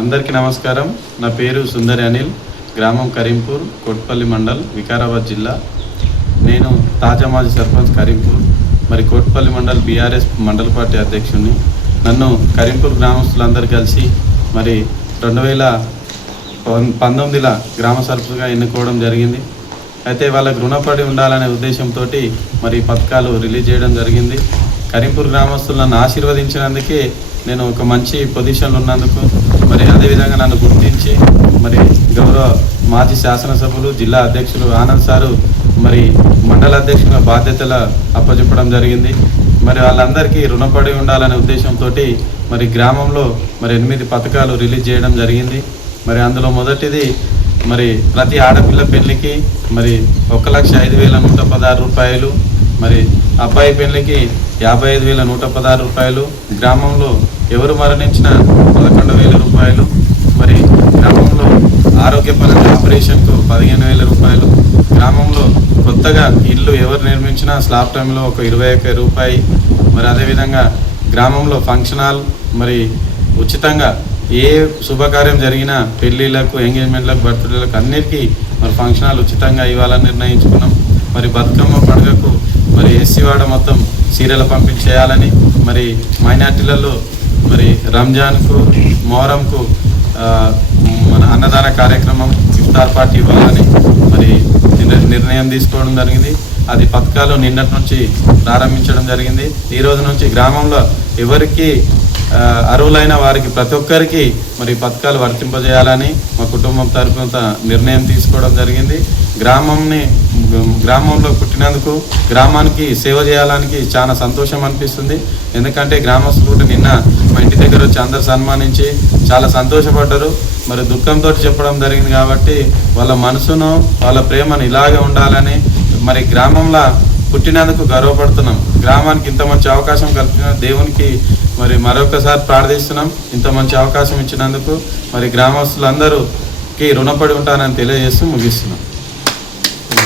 అందరికీ నమస్కారం. నా పేరు సుందరి అనిల్, గ్రామం కరీంపూర్, కోట్పల్లి మండల్, వికారాబాద్ జిల్లా. నేను తాజా మాజీ సర్పంచ్ కరీంపూర్, మరి కోట్పల్లి మండల్ బీఆర్ఎస్ మండల పార్టీ అధ్యక్షుడిని. నన్ను కరీంపూర్ గ్రామస్తులందరూ కలిసి మరి 2019లో గ్రామ సర్పంచ్గా ఎన్నుకోవడం జరిగింది. అయితే వాళ్ళకు రుణపడి ఉండాలనే ఉద్దేశంతో మరి పథకాలు రిలీజ్ చేయడం జరిగింది. కరీంపూర్ గ్రామస్తులను ఆశీర్వదించినందుకే నేను ఒక మంచి పొజిషన్లో ఉన్నందుకు, మరి అదేవిధంగా నన్ను గుర్తించి మరి గౌరవ మాజీ శాసనసభ్యులు జిల్లా అధ్యక్షులు ఆనంద్ సారు మరి మండల అధ్యక్షుల బాధ్యతలు అప్పచెప్పడం జరిగింది. మరి వాళ్ళందరికీ రుణపడి ఉండాలనే ఉద్దేశంతో మరి గ్రామంలో మరి 8 పథకాలు రిలీజ్ చేయడం జరిగింది. మరి అందులో మొదటిది మరి ప్రతి ఆడపిల్ల పెళ్లికి మరి 1,05,116 రూపాయలు, మరి అబ్బాయి పెళ్లికి 55,116 రూపాయలు, గ్రామంలో ఎవరు మరణించినా 11,000 రూపాయలు, మరి గ్రామంలో ఆరోగ్యపరంగా ఆపరేషన్కు 15,000 రూపాయలు, గ్రామంలో కొత్తగా ఇల్లు ఎవరు నిర్మించినా స్లాబ్ టైంలో ఒక 21 రూపాయి, మరి అదేవిధంగా గ్రామంలో ఫంక్షన్ హాల్ మరి ఉచితంగా ఏ శుభకార్యం జరిగినా పెళ్ళిళ్ళకు, ఎంగేజ్మెంట్లకు, బర్త్డేలకు అన్నిటికీ మరి ఫంక్షన్ హాల్ ఉచితంగా ఇవ్వాలని నిర్ణయించుకున్నాం. మరి బతుకమ్మ పండుగకు మరి ఎస్సీ వాడ మొత్తం సీరియల్ పంపిణీ చేయాలని, మరి మైనార్టీలలో మరి రంజాన్కు, మొహరంకు మన అన్నదాన కార్యక్రమం, ఇఫ్తార్ పార్టీ ఇవ్వాలని మరి నిర్ణయం తీసుకోవడం జరిగింది. అది పథకాలు నిన్నటి నుంచి ప్రారంభించడం జరిగింది. ఈ రోజు నుంచి గ్రామంలో ఎవరికి అర్హులైన వారికి ప్రతి ఒక్కరికి మరి పథకాలు వర్తింపజేయాలని మా కుటుంబం తరఫున నిర్ణయం తీసుకోవడం జరిగింది. గ్రామంలో పుట్టినందుకు గ్రామానికి సేవ చేయడానికి చాలా సంతోషం అనిపిస్తుంది. ఎందుకంటే గ్రామస్తులు నిన్న మా ఇంటి దగ్గర వచ్చి అందరు సన్మానించి చాలా సంతోషపడ్డారు. మరి దుఃఖంతో చెప్పడం జరిగింది కాబట్టి వాళ్ళ మనసును, వాళ్ళ ప్రేమను ఇలాగే ఉండాలని మరి గ్రామంలో పుట్టినందుకు గర్వపడుతున్నాం. గ్రామానికి ఇంత మంచి అవకాశం కల్పించిన దేవునికి మరి మరొకసారి ప్రార్థిస్తున్నాం. ఇంత మంచి అవకాశం ఇచ్చినందుకు మరి గ్రామస్తులందరికీ రుణపడి ఉంటానని తెలియజేస్తూ ముగిస్తున్నాం.